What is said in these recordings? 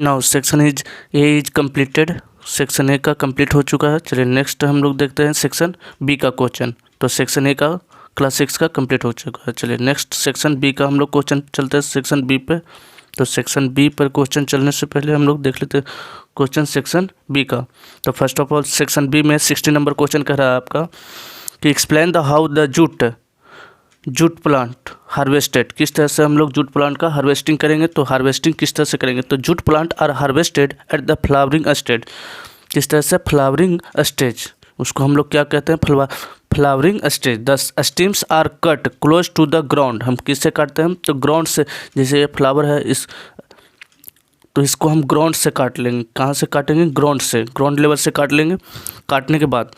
Now section is completed. Section A का complete हो चुका है। चलिए नेक्स्ट हम लोग देखते हैं सेक्शन बी का क्वेश्चन। तो सेक्शन ए का क्लास 6 का कंप्लीट हो चुका है। चलिए नेक्स्ट सेक्शन बी का हम लोग क्वेश्चन चलते हैं सेक्शन बी पे। तो सेक्शन बी पर क्वेश्चन चलने से पहले हम लोग देख लेते हैं क्वेश्चन सेक्शन बी का। तो first of all section B में 60 नंबर क्वेश्चन कह रहा है आपका कि explain the how the jute plant harvested. किस तरह से हम लोग जूट प्लांट का हार्वेस्टिंग करेंगे। तो हार्वेस्टिंग किस तरह से करेंगे, तो jute plant are harvested at the flowering stage. किस तरह से, फ्लावरिंग स्टेज, उसको हम लोग क्या कहते हैं, flowering stage. The stems are cut close to the ground. हम किससे काटते हैं, तो ग्राउंड से। जैसे ये फ्लावर है तो इसको हम ग्राउंड से काट लेंगे। कहाँ से काटेंगे, ग्राउंड से, ग्राउंड लेवल से काट लेंगे। काटने के बाद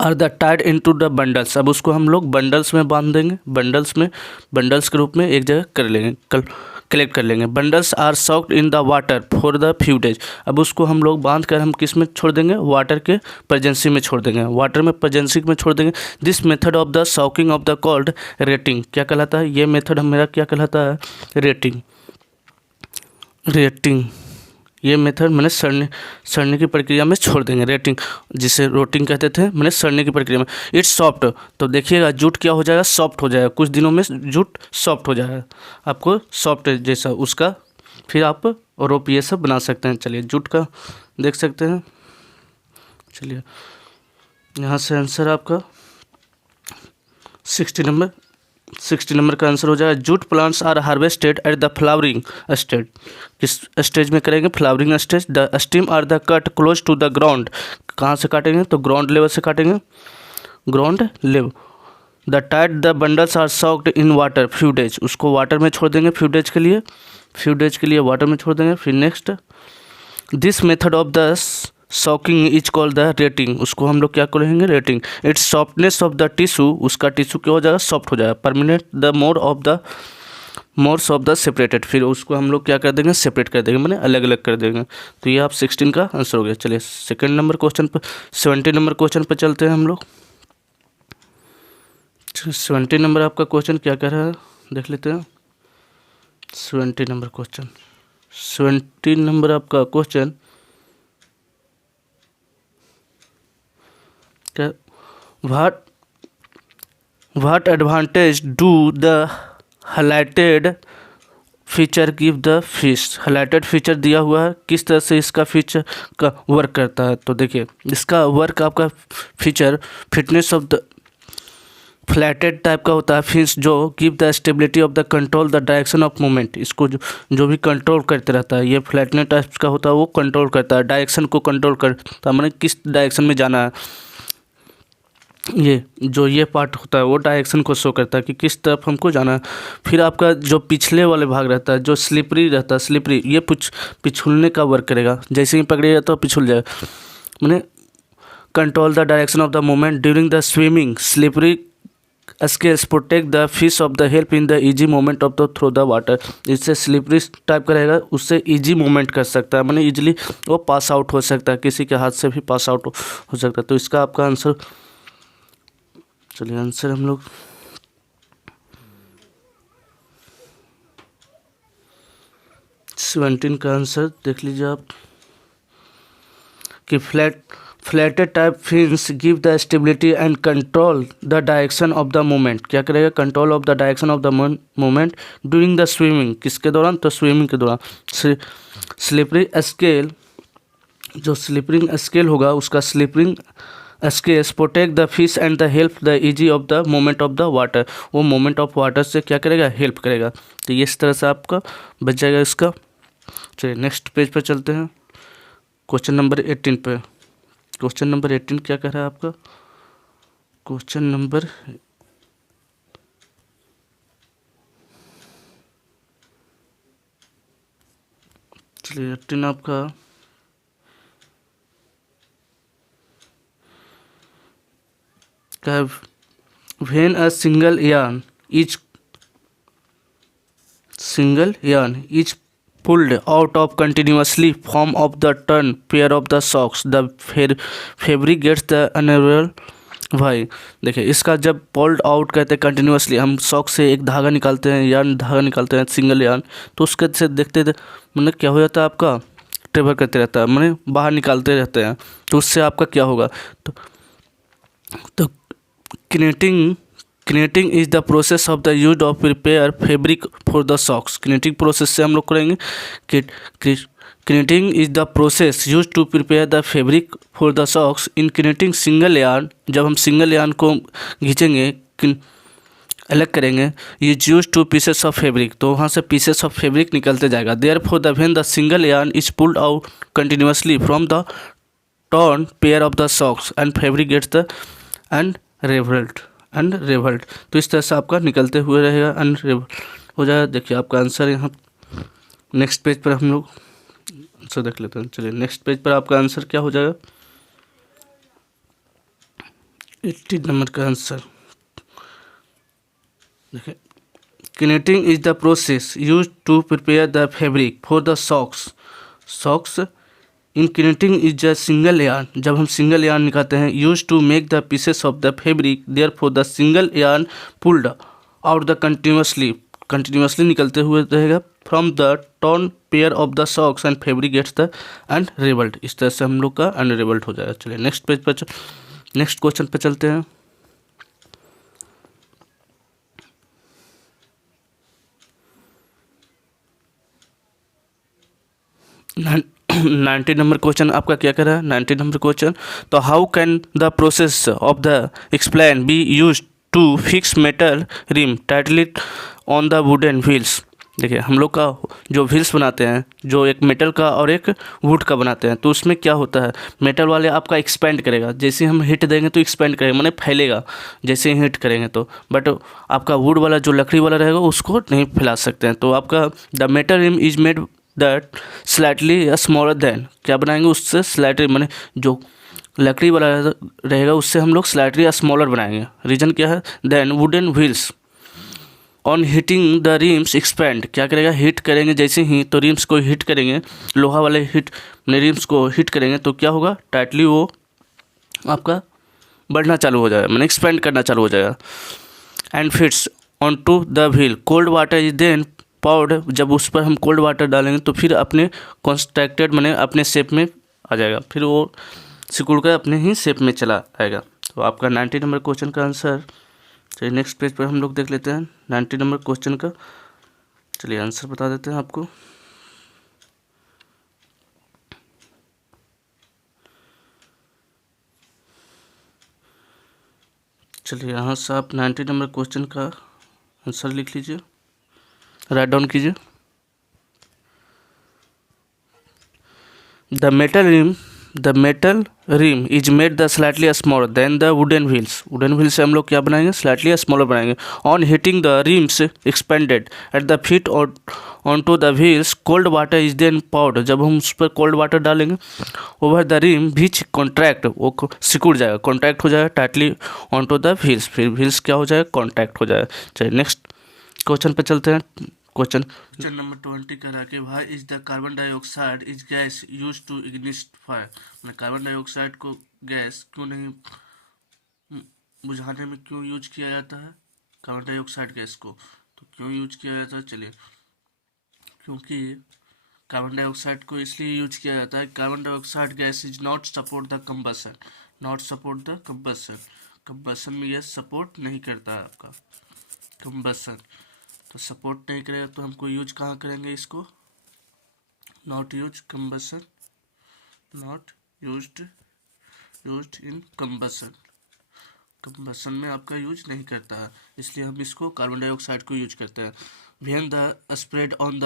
are the tied into the bundles. अब उसको हम लोग बंडल्स में बांध देंगे। बंडल्स के रूप में एक जगह कर लेंगे, कलेक्ट कर लेंगे। Bundles are soaked in the water for the few days. अब उसको हम लोग बांध कर हम किस में छोड़ देंगे, वाटर के प्रेजेंसी में छोड़ देंगे, वाटर में प्रेजेंसी में छोड़ देंगे। This method of the soaking of the called rating. क्या कहलाता है, ये मेथड मेरा क्या कहलाता है, रेटिंग। ये मेथड मैंने सड़ने की प्रक्रिया में छोड़ देंगे। रेटिंग जिसे रोटिंग कहते थे, मैंने सड़ने की प्रक्रिया में। It's soft. तो देखिएगा जूट क्या हो जाएगा, सॉफ्ट हो जाएगा। कुछ दिनों में जूट सॉफ्ट हो जाएगा, आपको सॉफ्ट जैसा उसका फिर आप रोप ये सब बना सकते हैं। चलिए जूट का देख सकते हैं। चलिए यहाँ से आंसर आपका 60 नंबर का आंसर हो जाएगा। Jute plants are harvested at the flowering stage. किस स्टेज में करेंगे, flowering stage. The stem are the cut close to the ground. कहाँ से काटेंगे, तो ग्राउंड लेवल से काटेंगे, ground level. The tied the bundles are soaked in water few days. उसको वाटर में छोड़ देंगे फ्यू डेज के लिए वाटर में छोड़ देंगे। फिर next, this method of the soaking is called the retting. उसको हम लोग क्या करेंगे, retting. It's softness of the tissue, उसका टिश्यू क्या हो जाएगा, सॉफ्ट हो जाएगा। Permanent the mores of the separated. फिर उसको हम लोग क्या कर देंगे, सेपरेट कर देंगे, मैंने अलग अलग कर देंगे। तो ये आप 16 का आंसर हो गया। चलिए सेकंड नंबर क्वेश्चन पर 70 नंबर क्वेश्चन पर चलते हैं हम लोग। 70 नंबर आपका क्वेश्चन क्या कह रहा है, देख लेते हैं। 70 नंबर क्वेश्चन, 70 नंबर आपका क्वेश्चन क्या, what advantage do the highlighted feature give the fish. Highlighted feature दिया हुआ है, किस तरह से इसका फीचर का वर्क करता है। तो देखिए इसका वर्क आपका feature fitness of the flatted type का होता है फिश, जो give the stability of the control the direction of movement. इसको जो भी कंट्रोल करते रहता है, ये फ्लैटनेट टाइप का होता है, वो कंट्रोल करता है, डायरेक्शन को कंट्रोल करता है, मैंने किस डायरेक्शन में जाना है। ये पार्ट होता है वो डायरेक्शन को शो करता है कि किस तरफ हमको जाना है। फिर आपका जो पिछले वाले भाग रहता है, जो स्लिपरी रहता है, स्लिपरी ये पिछुलने का वर्क करेगा। जैसे ही पकड़िएगा तो पिछुल जाएगा, मैंने control the direction of the movement during the swimming. Slippery scales protect the fish of the help in the easy movement of the through the water. इससे स्लिपरी टाइप का रहेगा, उससे इजी मूवमेंट कर सकता है, मैंने इजीली वो pass out हो सकता है, किसी के हाथ से भी पास आउट हो सकता है। तो इसका आपका आंसर, चलिए आंसर हम लोग 17 का आंसर देख लीजिए आप कि flatted type fins give the stability and control the direction of the movement. क्या करेगा, control of the direction of the movement during the swimming. किसके दौरान, तो स्विमिंग के दौरान। स्लिपरी स्केल, जो स्लिपरिंग स्केल होगा उसका slippering scales protect the fish and the help the easy of the movement of the water. वो movement of water से क्या करेगा, हेल्प करेगा। तो इस तरह से आपका बच जाएगा इसका। चलिए नेक्स्ट पेज पर चलते हैं, क्वेश्चन नंबर 18 पे। क्वेश्चन नंबर 18 क्या कह रहा है आपका, क्वेश्चन नंबर चलिए 18 आपका when a single yarn is pulled out of continuously form of the turn pair of the socks, the fabric gets the unravel भाई देखिए, इसका जब पोल्ड आउट कहते हैं कंटिन्यूसली, हम सॉक से एक धागा निकालते हैं, यार्न धागा निकालते हैं, सिंगल यार्न, तो उसके से देखते मतलब क्या हो जाता है आपका, ट्रेवल करते रहता है, मैंने बाहर निकालते रहते हैं, तो उससे आपका क्या होगा, तो knitting knitting is the process of the use of prepare fabric for the socks. Knitting process से हम लोग करेंगे कि knitting is the process use to prepare the fabric for the socks. In knitting single yarn, जब हम single yarn को खींचेंगे, अलग करेंगे, ये use to pieces of fabric, तो वहाँ से पीसेस ऑफ फैब्रिक निकलते जाएगा। There for the when the single yarn is pulled out continuously from the torn pair of the socks and fabric gets the unraveled। तो इस तरह से आपका निकलते हुए रहेगा, अनरेवल हो जाएगा। देखिए आपका आंसर यहाँ नेक्स्ट पेज पर हम लोग आंसर देख लेते हैं। चलिए नेक्स्ट पेज पर आपका आंसर क्या हो जाएगा, 80 नंबर का आंसर देखिए, knitting is the process use to prepare the fabric for the socks. In knitting is a single yarn, जब हम सिंगल यार्न निकालते हैं, use to make the pieces of the fabric, there for the single yarn pulled out the continuously निकलते हुए रहेगा from the torn pair of the socks and fabric gets the unravelled. इस तरह से हम लोग का अनरेवल्ड हो जाएगा। चलिए नेक्स्ट पेज पर नेक्स्ट क्वेश्चन पर चलते हैं। नाइन्टी नंबर क्वेश्चन आपका क्या कर रहा है, 90 नंबर क्वेश्चन। तो how can the process of the explain be use to fix metal rim tightly on the wooden wheels. देखिए हम लोग का जो व्हील्स बनाते हैं, जो एक मेटल का और एक वुड का बनाते हैं, तो उसमें क्या होता है, मेटल वाले आपका एक्सपेंड करेगा, जैसे हम हीट देंगे तो एक्सपेंड करेगा, माने फैलेगा जैसे ही हीट करेंगे तो, बट आपका वुड वाला जो लकड़ी वाला रहेगा उसको नहीं फैला सकते हैं। तो आपका the metal rim is made that slightly smaller than, क्या बनाएंगे उससे स्लाइटली, माने जो लकड़ी वाला रहेगा उससे हम लोग स्लाइटली स्मॉलर बनाएंगे। रीजन क्या है, then wooden wheels on heating the rims expand, क्या करेगा, हीट करेंगे जैसे ही, तो रिम्स को हीट करेंगे, लोहा वाले हीट अपने रिम्स को हीट करेंगे तो क्या होगा, टाइटली वो आपका बढ़ना चालू हो जाएगा, मैंने एक्सपेंड करना चालू हो जाएगा। And fits on to the wheel, cold water is then poured, जब उस पर हम कोल्ड वाटर डालेंगे तो फिर अपने कॉन्स्ट्रक्टेड मैंने अपने शेप में आ जाएगा, फिर वो सिकुड़ कर अपने ही शेप में चला आएगा। तो आपका 90 नंबर क्वेश्चन का आंसर। चलिए नेक्स्ट पेज पर हम लोग देख लेते हैं 90 नंबर क्वेश्चन का। चलिए आंसर बता देते हैं आपको। चलिए यहाँ से आप 90 नंबर क्वेश्चन का आंसर लिख लीजिए, राइट डाउन कीजिए। The metal rim is made the slightly smaller than the wooden wheels. Wooden wheel से हम लोग क्या बनाएंगे, स्लाइटली स्मॉलर बनाएंगे। On heating the rims expanded at the feet और on to the wheels, cold water is then poured, जब हम उस पर कोल्ड वाटर डालेंगे, over the rim beach contract, वो सिकुड़ जाएगा, कॉन्ट्रैक्ट हो जाएगा tightly on to the wheels, फिर व्हील्स क्या हो जाएगा, कॉन्ट्रैक्ट हो जाएगा। चलिए नेक्स्ट क्वेश्चन पे चलते हैं। क्वेश्चन नंबर 20 कह रहा है कि why is the carbon dioxide is gas use to ignite fire. मैं कार्बन डाइऑक्साइड को गैस क्यों नहीं बुझाने में क्यों यूज किया जाता है, कार्बन डाइऑक्साइड गैस को तो क्यों यूज किया जाता है। चलिए क्योंकि कार्बन डाइऑक्साइड को इसलिए यूज किया जाता है, carbon dioxide gas is not support the combustion, not support the combustion, combustion में यह सपोर्ट नहीं करता है आपका कंबसन, तो सपोर्ट नहीं करेगा तो हमको यूज कहाँ करेंगे इसको, not use combustion, not used in combustion, combustion में आपका यूज नहीं करता है, इसलिए हम इसको कार्बन डाइऑक्साइड को यूज करते हैं। When the spread on the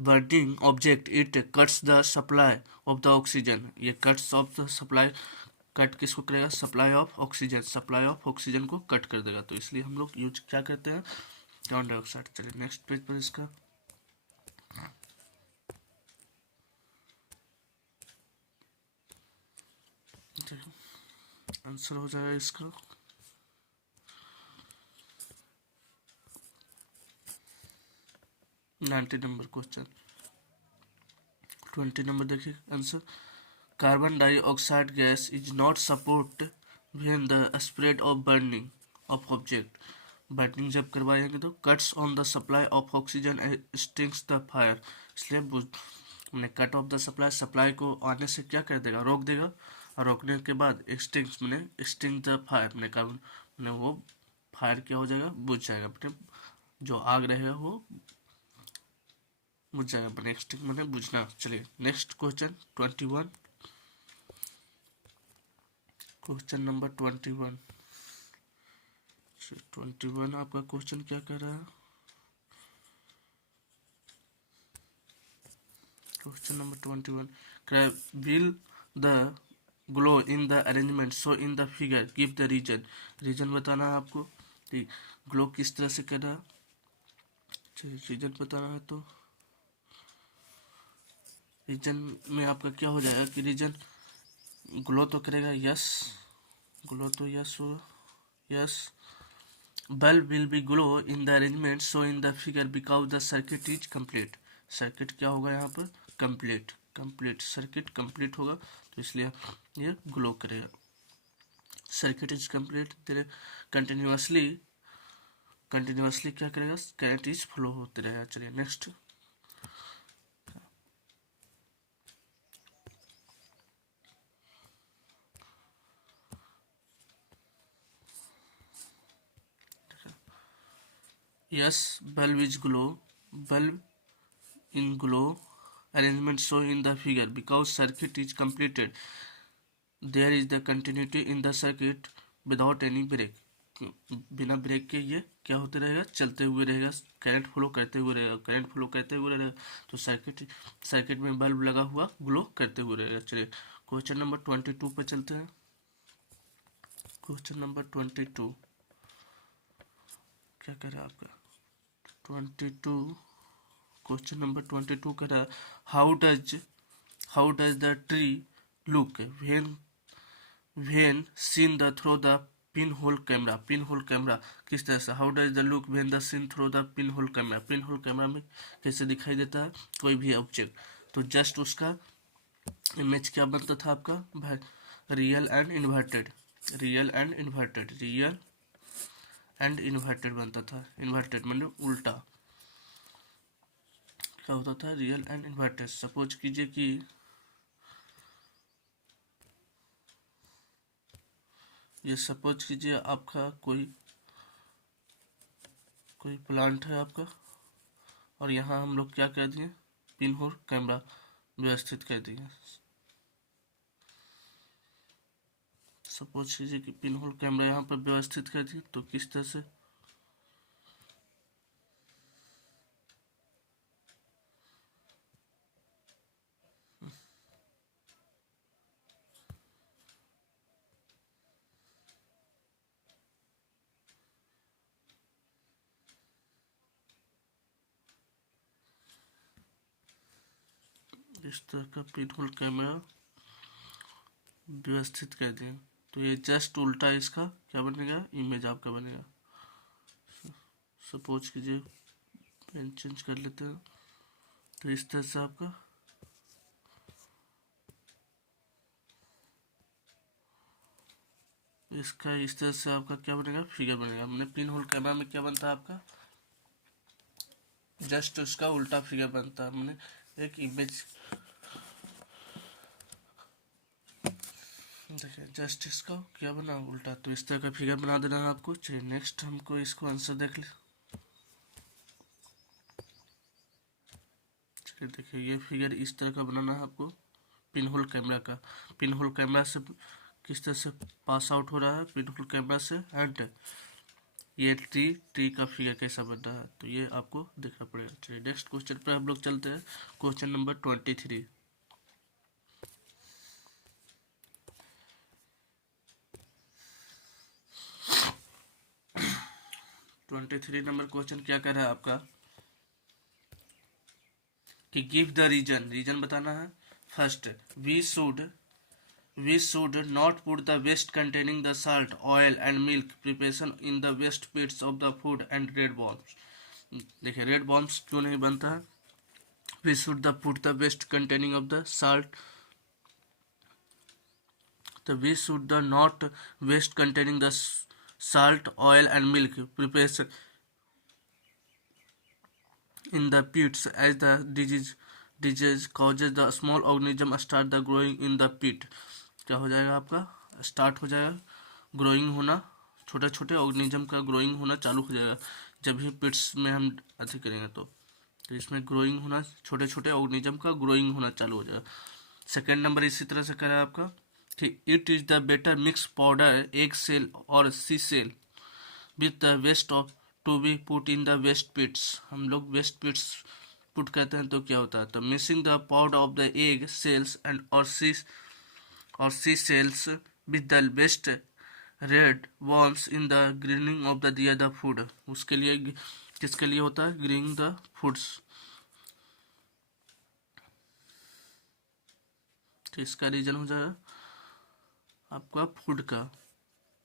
burning object it cuts the supply of the oxygen, ये cuts off the supply, cut किसको करेगा, supply of oxygen, supply of oxygen को कट कर देगा, तो इसलिए हम लोग यूज क्या करते हैं, कार्बन डाइऑक्साइड। चलिए नेक्स्ट पेज पर इसका आंसर हो जाएगा इसका 90 नंबर क्वेश्चन। 20 नंबर देखिए answer, carbon dioxide gas is not support when the spread of burning of object, burning जब करवाएंगे तो cuts on the supply of oxygen stings the fire, इसलिए मैंने cut off the supply, supply को आने से क्या कर देगा, रोक देगा, और रोकने के बाद एक्सटिंग्स मैंने स्टिंग द फायर, मैंने कार्बन मैंने वो फायर क्या हो जाएगा, बुझ जाएगा, मैंने जो आग रहेगा वो बुझ जाएगा, मैंने एक्सटिंग मैंने बुझना। चलिए नेक्स्ट क्वेश्चन 21, क्वेश्चन नंबर 21। 21 आपका क्वेश्चन क्या कह रहा है, question number 21, will the glow in the arrangement so in the figure give the region, reason बताना है आपको, ग्लो किस तरह से कर रहा है, रीजन बताना है, तो रीजन में आपका क्या हो जाएगा कि रीजन ग्लो तो करेगा, यस, ग्लो तो यस हो, yes, bulb will be glow in the arrangement so in the figure because the circuit is complete, circuit क्या होगा यहाँ पर, कंप्लीट, कंप्लीट सर्किट कंप्लीट होगा, तो इसलिए ये ग्लो करेगा, सर्किट इज कंप्लीट, तेरे कंटिन्यूसली कंटिन्यूसली क्या करेगा, करंट इज फ्लो होते रहेगा। चलिए next, yes, bulb is glow, bulb in glow arrangement shown in the figure because circuit is completed, there is the continuity in the circuit without any break, बिना break के ये क्या होते रहेगा, चलते हुए रहेगा, करंट फ्लो करते हुए रहेगा, करंट फ्लो करते हुए रहेगा, तो सर्किट सर्किट में बल्ब लगा हुआ ग्लो करते हुए रहेगा। चलिए क्वेश्चन नंबर 22 पर चलते हैं, क्वेश्चन नंबर 22 क्या कह रहा है आपका, 22, क्वेश्चन नंबर 22 कह रहा है, how does the tree look when seen the through the pin hole camera, pin hole camera किस तरह से, how does the look when the seen through the pin hole camera, pin hole camera में कैसे दिखाई देता है कोई भी ऑब्जेक्ट, तो जस्ट उसका इमेज क्या बनता था आपका, real and inverted, real and inverted, real and inverted बनता था, इन्वर्टेड मतलब उल्टा, क्या होता था, रियल एंड इन्वर्टेड। सपोज कीजिए कि ये सपोज कीजिए आपका कोई कोई प्लांट है आपका, और यहाँ हम लोग क्या कर दिए, पिन होल कैमरा व्यवस्थित कर दिए, सपोज कीजिए कि पिन होल कैमरा यहाँ पर व्यवस्थित कर दिए, तो किस तरह से, इस तरह का पिन होल कैमरा व्यवस्थित कर दिए, तो ये जस्ट उल्टा इसका क्या बनेगा, इमेज आपका बनेगा। सपोज कीजिए पेन चेंज कर लेते हैं, तो इस तरह से आपका इसका इस तरह से आपका क्या बनेगा, फिगर बनेगा, मैंने पिन होल कैमरा में क्या बनता है आपका, जस्ट उसका उल्टा फिगर बनता है, मैंने एक इमेज, देखिए जस्ट इसका क्या बना उल्टा, तो इस तरह का फिगर बना देना है आपको। चलिए नेक्स्ट हमको इसको आंसर देख ले, चलिए देखिए ये फिगर इस तरह का बनाना है आपको, पिन होल कैमरा का, पिन होल कैमरा से किस तरह से पास आउट हो रहा है, पिन होल कैमरा से, एंड ये ट्री का फिगर कैसा बन रहा है, तो ये आपको देखना पड़ेगा। चलिए नेक्स्ट क्वेश्चन पर हम लोग चलते हैं, क्वेश्चन नंबर 23, 23 नंबर क्वेश्चन क्या कर रहा है आपका कि गिव द रीजन, रीजन बताना है। First, we should not put the waste containing the salt, oil and milk preparation in the waste pits of the food and red bombs. देखिए red bombs क्यों नहीं बनता है, we should the put the waste containing of the salt, तो we should the not waste containing the salt, oil and milk preparation in the pits as the disease causes the small organism start the growing in the pit. क्या हो जाएगा आपका, start हो जाएगा growing होना, छोटे छोटे ऑर्गेनिज्म का ग्रोइंग होना चालू हो जाएगा जब भी पिट्स में हम अति करेंगे तो इसमें ग्रोइंग होना, छोटे छोटे ऑर्गेनिज्म का ग्रोइंग होना चालू हो जाएगा। सेकेंड नंबर इसी तरह से करा आपका कि it is the better mix powder egg shell और sea shell with the waste of to be put in the waste pits. हम लोग वेस्ट पिट्स पुट कहते हैं तो क्या होता है, तो mixing the powder of the egg shells and और sea shells with the best red worms in the greening of the दिया द फूड। उसके लिए किसके लिए होता है, ग्रीनिंग द फूड्स। तो इसका रीजन हो जाएगा आपका फूड का,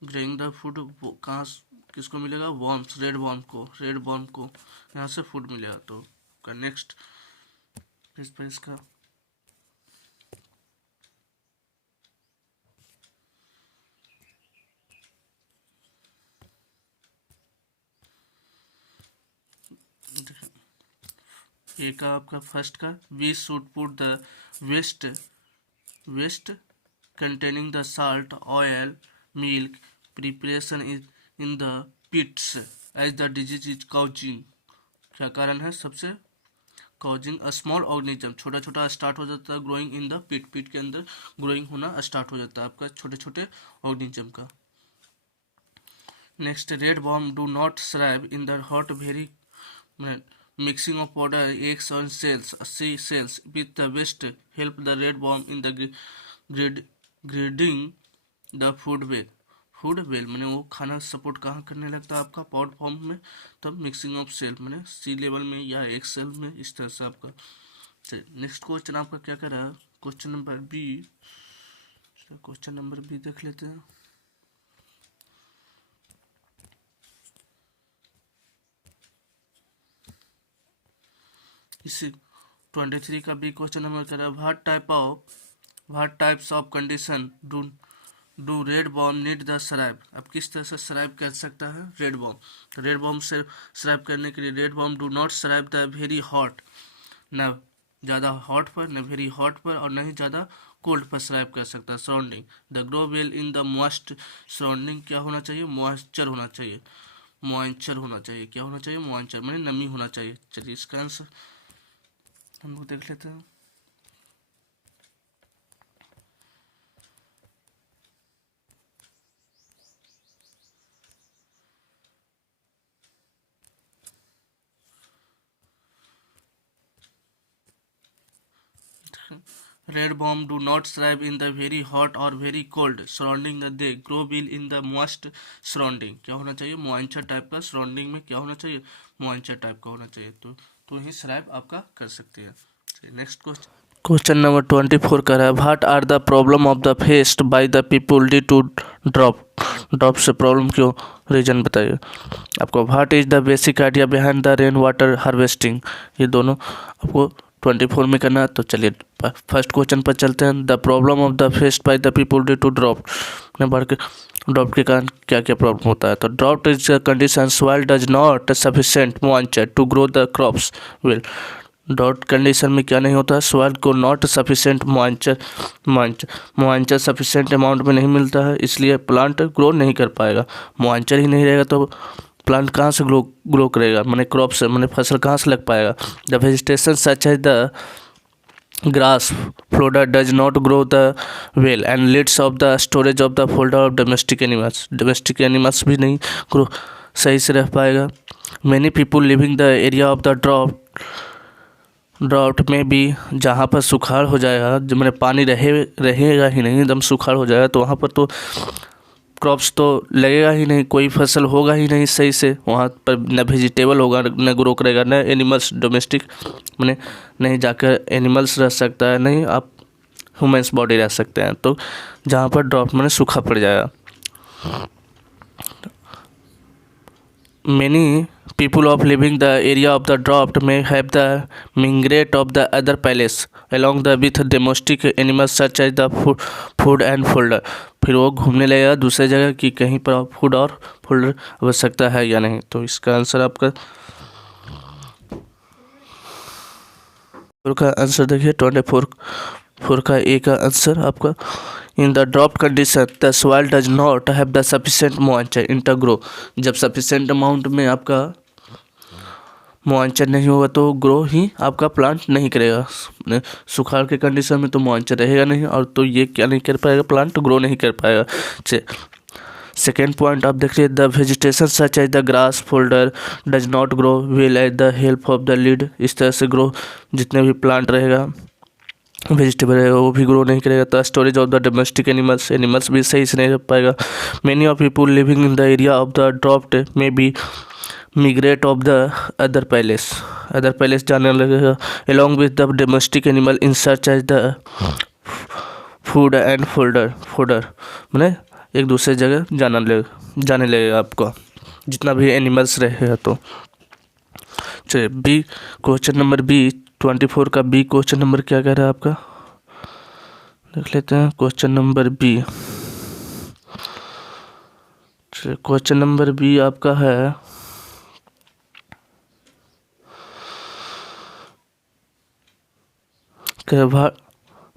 ग्रेइंग द फूड कहाँ किसको मिलेगा, वॉर्म्स, रेड वॉर्म को यहाँ से फूड मिलेगा। तो का नेक्स्ट इस पर इसका एक आपका फर्स्ट का we should put the waste containing the salt, oil, milk preparation in the pits as the disease is causing। क्या कारण है, सबसे causing a small organism, छोटा छोटा स्टार्ट हो जाता है ग्रोइंग इन द पिट, पिट के अंदर ग्रोइंग होना स्टार्ट हो जाता है आपका छोटे छोटे ऑर्गेनिज्म का। Next red worm do not thrive in the hot very mixing of powder eggs and cells with the waste help the red worm in the grading the food well मैंने वो खाना सपोर्ट कहाँ करने लगता है आपका powder form में, तब मिक्सिंग ऑफ सेल मैंने सी लेवल में या एक सेल में, इस तरह से आपका। नेक्स्ट क्वेश्चन आपका क्या कर रहा है, question number B. Question number B देख लेते हैं। इसी 23 का बी क्वेश्चन नंबर कर रहा है what types of condition do red worm need the श्राइब। अब किस तरह से श्राइब कर सकता है रेड वर्म, तो रेड वर्म से श्राइब करने के लिए रेड वर्म डू नॉट श्राइब द वेरी हॉट, न ज़्यादा हॉट पर, न वेरी हॉट पर, और न ही ज़्यादा कोल्ड पर श्राइब कर सकता है। Surrounding the grow well in the moist, surrounding क्या होना चाहिए, मॉइस्चर होना चाहिए, क्या होना चाहिए, मॉइस्चर मैंने नमी होना चाहिए। चलिए इसका आंसर हम लोग देख लेते हैं। Red worm do not thrive in the very hot or very cold surrounding, they grow well in the moist surrounding। क्या होना चाहिए, मॉइस्चर टाइप का, सराउंडिंग में क्या होना चाहिए, मॉइस्चर टाइप का होना चाहिए, तो ही श्राइब आपका कर सकती है। नेक्स्ट क्वेश्चन नंबर 24 का है what are the problem of the faced by the people due to drop से प्रॉब्लम क्यों, रीजन बताइए आपको। What is the basic idea behind the rain water harvesting, ये दोनों आपको 24 में करना है। तो चलिए फर्स्ट क्वेश्चन पर चलते हैं। The problem of the faced by the people due to drop के कारण क्या क्या प्रॉब्लम होता है। तो drop is a condition soil does not sufficient moisture to grow the crops well. Drought condition में क्या नहीं होता है, सॉइल को not sufficient moisture sufficient amount में नहीं मिलता है, इसलिए प्लांट ग्रो नहीं कर पाएगा। मॉइस्चर ही नहीं रहेगा तो प्लांट कहाँ से ग्रो करेगा, मैंने क्रॉप से मैंने फसल कहाँ से लग पाएगा। The vegetation such as the grass fodder does not grow the well and leads of the storage of the fodder of domestic animals भी नहीं ग्रो सही से रह पाएगा। Many people living the area of the drought में भी, जहाँ पर सुखाड़ हो जाएगा, जब मैंने पानी रहेगा ही नहीं, एकदम सुखाड़ हो जाएगा, तो वहाँ पर तो क्रॉप्स तो लगेगा ही नहीं, कोई फसल होगा ही नहीं सही से, वहाँ पर न वेजिटेबल होगा, न ग्रो करेगा, न एनिमल्स डोमेस्टिक मैंने नहीं जाकर एनिमल्स रह सकता है, नहीं आप ह्यूमन्स बॉडी रह सकते हैं। तो जहाँ पर ड्रॉप मैंने सूखा पड़ जाएगा। Many people of living the area of the dropped may have the migrate of the other palace along the with domestic animals such as the food and folder। फिर वो घूमने लगेगा दूसरे जगह कि कहीं पर फूड और फोल्डर आवश्यकता है या नहीं। तो इसका आंसर आपका का आंसर देखिए 24 का ए का आंसर आपका in the drop condition the soil does not have the sufficient moisture in to grow. जब सफिशिएंट अमाउंट में आपका मॉइस्चर नहीं होगा तो ग्रो ही आपका प्लांट नहीं करेगा। सुखाड़ के कंडीशन में तो मॉइस्चर रहेगा नहीं और तो ये क्या नहीं कर पाएगा, प्लांट ग्रो नहीं कर पाएगा। सेकेंड पॉइंट आप देखिए the vegetation such as the grass folder does not grow will as the help of the lead. इस तरह से ग्रो जितने भी प्लांट रहेगा वेजिटेबल रहेगा वो भी ग्रो नहीं करेगा। तो storage of the domestic animals भी सही से नहीं रह पाएगा। Many of people living in the area of the drought may be migrate of the other places जाने लगेगा along with the domestic animal in search as the food and fodder मैंने एक दूसरे जगह जाने लगेगा आपको जितना भी एनिमल्स रहेगा। तो चलिए बी क्वेश्चन नंबर बी 24 का बी क्वेश्चन नंबर क्या कह रहा है आपका देख लेते हैं। Question number B, question number B आपका है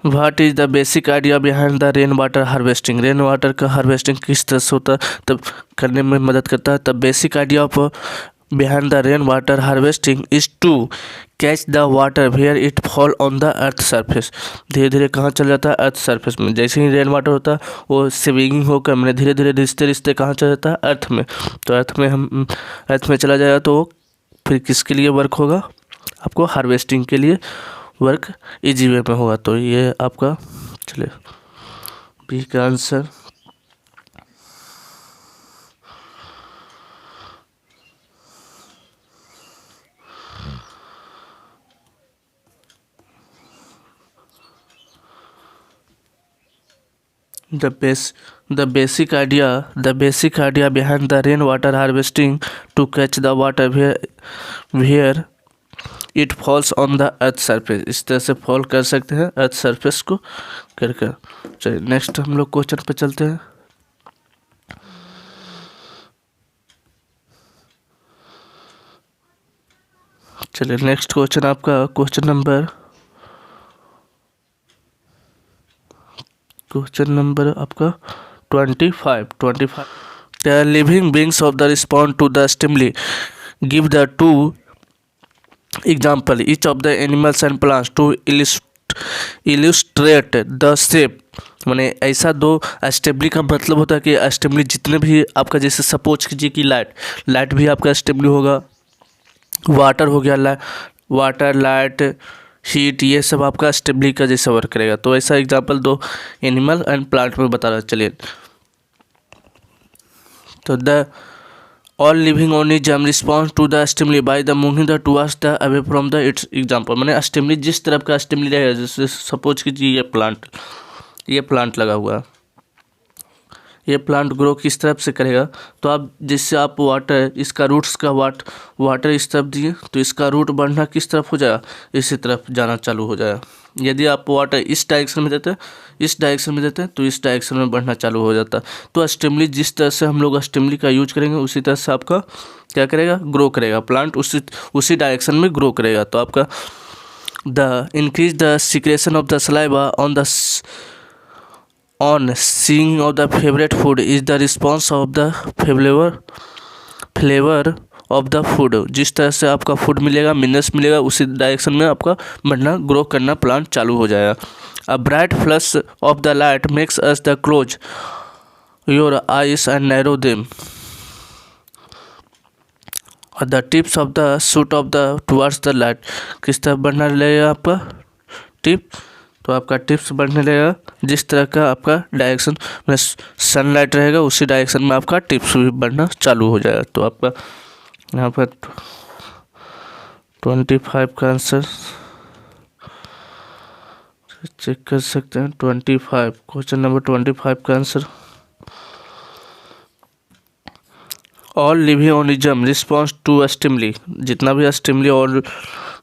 what is the basic idea behind the rain water harvesting. Rain water का हार्वेस्टिंग किस तरह से होता है तब करने में मदद करता है। तब basic idea of behind the rain water harvesting is to catch the water where it fall on the earth surface. धीरे धीरे कहाँ चल जाता है, अर्थ सरफेस में। जैसे ही रेन वाटर होता है वो स्विंगिंग होकर मैंने धीरे धीरे रिश्ते कहाँ चल जाता है, अर्थ में। तो अर्थ में चला जाएगा तो फिर किसके लिए वर्क होगा, आपको हार्वेस्टिंग के लिए वर्क इजी वे में होगा। तो ये आपका चलिए बी का answer the basic idea behind the rainwater harvesting to catch the water where it falls on the earth surface। इस तरह से फॉल कर सकते हैं अर्थ सरफेस को कर। चलिए नेक्स्ट हम लोग क्वेश्चन पे चलते हैं। चलिए नेक्स्ट क्वेश्चन आपका क्वेश्चन नंबर आपका 25 The living beings of the respond to the stimuli give the two example each of the animals and plants to illustrate the shape। माने ऐसा दो स्टेबली का मतलब होता है कि स्टेबली जितने भी आपका जैसे सपोज कीजिए कि लाइट भी आपका स्टेबली होगा, वाटर हो गया वाटर लाइट हीट ये सब आपका स्टेबली का जैसा वर्क करेगा। तो ऐसा एग्जांपल दो एनिमल एंड प्लांट में बता रहा। चलिए तो the all living organism response to the stimuli by the moving the towards the away from the its example. मैंने स्टिमुली जिस तरफ का स्टिमुली रहेगा, जैसे सपोज कीजिए ये प्लांट लगा हुआ है, ये प्लांट ग्रो किस तरफ से करेगा। तो आप जिससे आप वाटर इसका रूट्स का वाटर इस तरफ दिए तो इसका रूट बढ़ना किस तरफ हो जाएगा, इसी तरफ जाना चालू हो जाएगा। यदि आप वाटर इस डायरेक्शन में देते हैं तो इस डायरेक्शन में बढ़ना चालू हो जाता है। तो स्टिमुली जिस तरह से हम लोग स्टिमुली का यूज करेंगे उसी तरह से आपका क्या करेगा, ग्रो करेगा प्लांट, उसी डायरेक्शन में ग्रो करेगा। तो आपका the increase the secretion of the saliva on seeing of the favorite food is the response of the flavor of the food। जिस तरह से आपका फूड मिलेगा, मिनरल्स मिलेगा, उसी डायरेक्शन में आपका बढ़ना ग्रो करना प्लांट चालू हो जाएगा। A bright flash of the light makes us the close your eyes and narrow them। The tips of the shoot of the towards the light। किस तरह बढ़ना लगेगा आपका टिप, तो आपका टिप्स बढ़ने लगेगा जिस तरह का आपका डायरेक्शन में सनलाइट रहेगा उसी डायरेक्शन में आपका टिप्स भी बढ़ना चालू हो जाएगा। तो आपका यहाँ पर 25 का आंसर चेक कर सकते हैं। 25 क्वेश्चन नंबर 25 का answer all living organism response to stimuli, जितना भी स्टिमुली और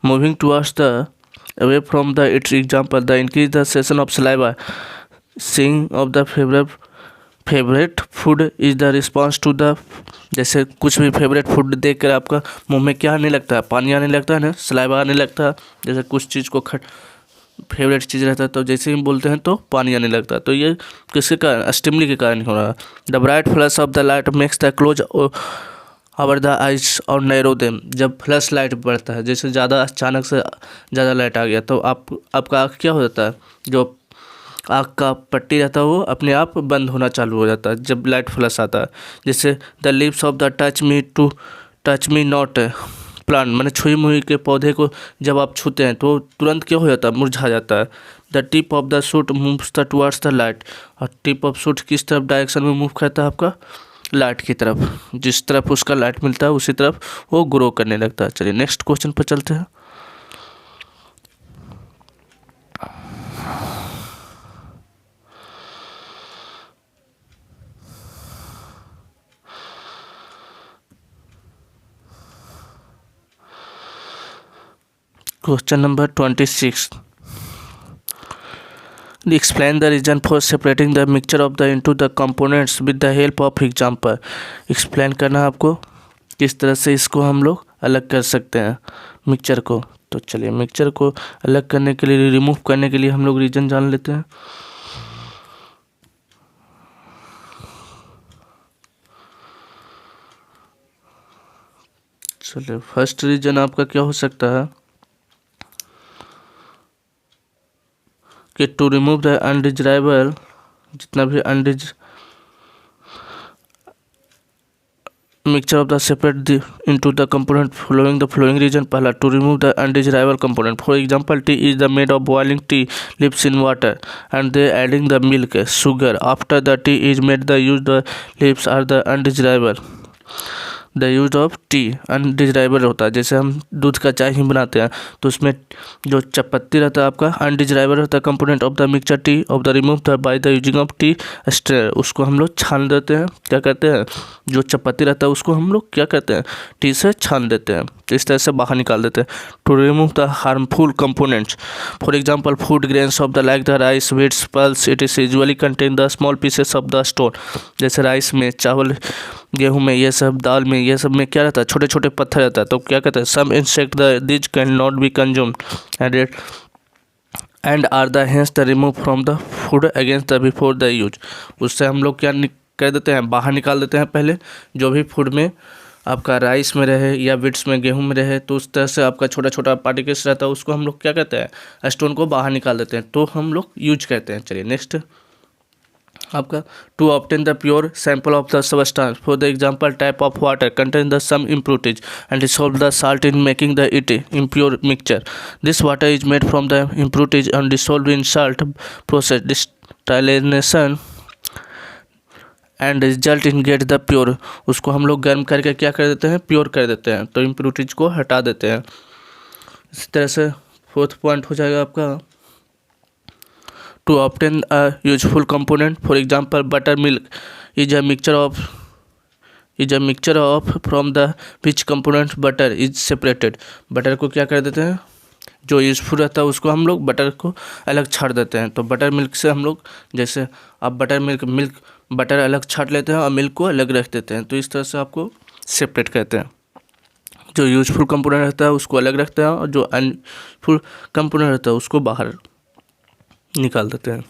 moving towards the away from the its example the increase the session of saliva, seeing of the favourite food is the response to the, जैसे कुछ भी favourite food देख कर आपका मुंह में क्या आने लगता है, पानी आने लगता है ना, सलाइवा आने लगता है। जैसे कुछ चीज़ को फेवरेट चीज़ रहता है तो जैसे ही बोलते हैं तो पानी आने लगता है, तो ये किसके कारण, स्टिमुली के कारण हो रहा है। The bright flash of the light makes the close over the eyes और नैरो देम, जब फ्लैश लाइट बढ़ता है, जैसे ज़्यादा अचानक से ज़्यादा लाइट आ गया तो आपका आँख क्या हो जाता है, जो आँख का पट्टी रहता है वो अपने आप बंद होना चालू हो जाता है जब लाइट फ्लैश आता है। जैसे the leaves of the touch me not plant, मैंने छुई मुई के पौधे को जब आप छूते हैं तो तुरंत क्या हो जाता है, मुरझा जाता है। The tip of the shoot moves the towards the light, और टिप ऑफ शूट किस तरफ डायरेक्शन में मूव करता है आपका, लाइट की तरफ, जिस तरफ उसका लाइट मिलता है उसी तरफ वो ग्रो करने लगता है। चलिए नेक्स्ट क्वेश्चन पर चलते हैं। Question number 26. Explain the reason for separating the mixture of the into the components with the help of example. Explain करना आपको किस तरह से इसको हम लोग अलग कर सकते हैं मिक्सचर को। तो चलिए मिक्सचर को अलग करने के लिए, रिमूव करने के लिए हम लोग रीजन जान लेते हैं। चलिए फर्स्ट रीजन आपका क्या हो सकता है कि टू रिमूव द अनडिजायरेबल, जितना भी mixture of the separate into the component following the flowing reason. पहला, to remove the undesirable component, for example tea is the made of boiling tea leaves in water and they adding the milk sugar after the tea is made the use the leaves are the undesirable. The use of tea undesirable होता है, जैसे हम दूध का चाय ही बनाते हैं तो उसमें जो चपत्ती रहता है आपका अनडिजायरेबल रहता है component of the mixture T of the remove the by the using of T strainer, उसको हम लोग छान देते हैं। क्या कहते हैं, जो चपत्ती रहता है उसको हम लोग क्या कहते हैं, टी से छान देते हैं, तो इस तरह से बाहर निकाल देते हैं। To remove the harmful components, for example food grains of the like the rice wheats pulse it is usually contain the small pieces of the stone, जैसे राइस में, चावल, गेहूं में, ये सब दाल में, ये सब में क्या रहता है, छोटे छोटे पत्थर रहता है, तो क्या कहते हैं, some insect the these can not be consumed and are the hence the remove from the food against the before the use. उससे हम लोग क्या कर देते हैं, बाहर निकाल देते हैं पहले, जो भी फूड में आपका राइस में रहे या विट्स में, गेहूं में रहे, तो उस तरह से आपका छोटा छोटा पार्टिकल्स रहता है, उसको हम लोग क्या कहते हैं, स्टोन को बाहर निकाल देते हैं, तो हम लोग यूज कहते हैं। चलिए नेक्स्ट आपका, to obtain the pure sample of the substance, for the example type of water contain the some impurities and dissolve the salt in making the it impure mixture, this water is made from the impurities and dissolve in salt process distillation and result in get the pure, उसको हम लोग गर्म करके क्या कर देते हैं, pure कर देते हैं, तो इम्प्यूरिटीज को हटा देते हैं। इस तरह से फोर्थ पॉइंट हो जाएगा आपका, to obtain a useful component, for example butter milk is a mixture of from the which component butter is separated, butter को क्या कर देते हैं, जो यूज़फुल रहता है उसको हम लोग बटर को अलग छाड़ देते हैं। तो बटर मिल्क से हम लोग, जैसे आप बटर अलग छाट लेते हैं और मिल्क को अलग रख देते हैं, तो इस तरह से आपको सेपरेट कहते हैं। जो यूज़फुल कंपोनेंट रहता है उसको अलग रखते हैं और जो अनयूजफुल कंपोनेंट रहता है उसको बाहर निकाल देते हैं।